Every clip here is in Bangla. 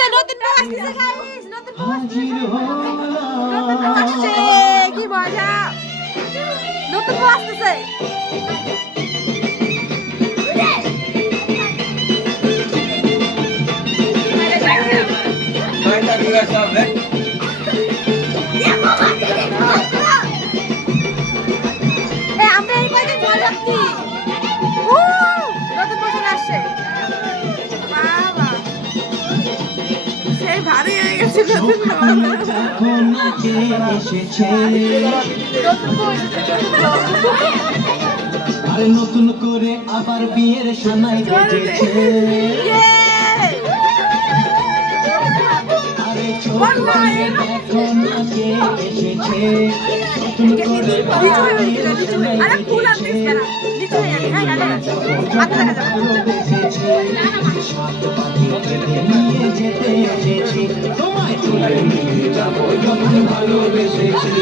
আসছে নতুন বউ আসছে গাইস নতুন বউ আসছে কি মজা নতুন বউ আসছে আমরা এই কয়দিন জল রাখছি নতুন বছর আসছে বাবা সেই ভারী হয়ে গেছে আরে নতুন করে আবার বিয়ের সানাই বেজেছে আরে চোখ খুলে দেখো না কে এসেছে নতুন করে আরে ফুল আনতে কেন নিচে হ্যাঁ নিয়ে যেতে এসেছি তোমায় তুলে নিয়ে যাবো যখন ভালোবেসেছি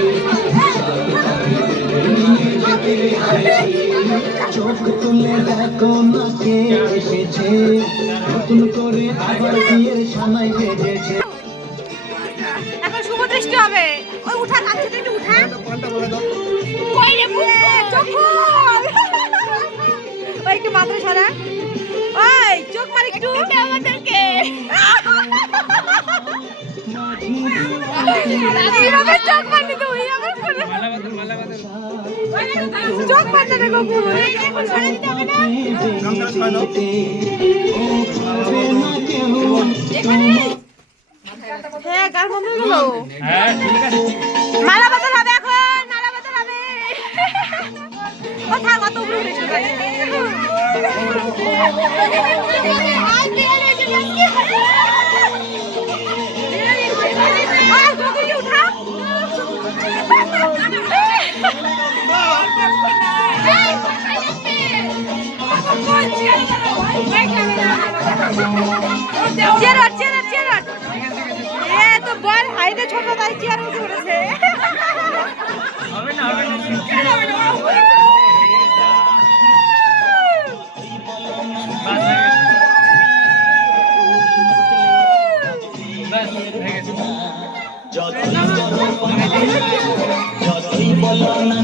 চোখ তুলে দেখো না কে এসেছে নতুন করে আবার বিয়ের সানাই বেজেছে এখন শুভ দৃষ্টি হবে ওই উঠা কাছে একটু উঠা কই রে চোখ খোল ওই একটু মাথা সরা ওই চোখ মার একটু আমাদেরকে এইভাবে চোখ মারনি তো এইভাবে করে চোখ মারতে না গো এখন সরে দিতে হবে না হ্যাঁ গান বন্ধ হয়ে গেল হ্যাঁ ঠিক আছে মালা বদল হবে এখন মালা বদল হবে ও থাক অত উপরে উঠে চলে তো বল হাইটে ছোট তাই চেয়ার উঠে পড়েছে যতই বলো না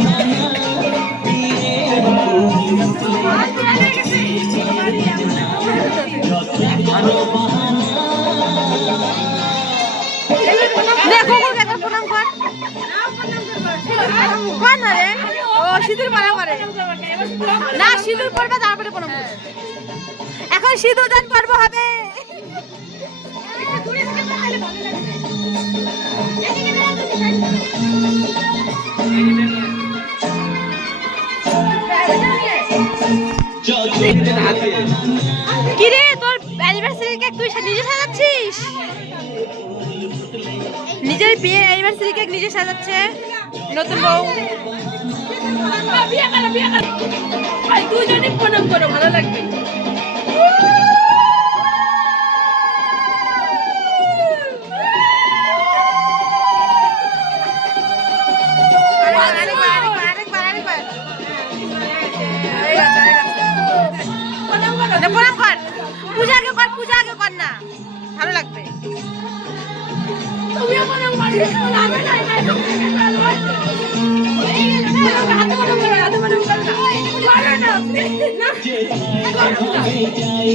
সিঁদুর পরা করে না সিঁদুর পরবে তারপরে প্রণাম করবে এখন সিঁদুর দান পর্ব হবে কিরে তোর অ্যানিভার্সারি কেক তুই নিজে সাজাচ্ছিস নিজের বিয়ের অ্যানিভার্সারি কেক নিজে সাজাচ্ছে নতুন বউ দুজনে প্রণাম করো ভালো লাগবে প্রণাম কর পূজা আগে কর না ভালো লাগবে যাই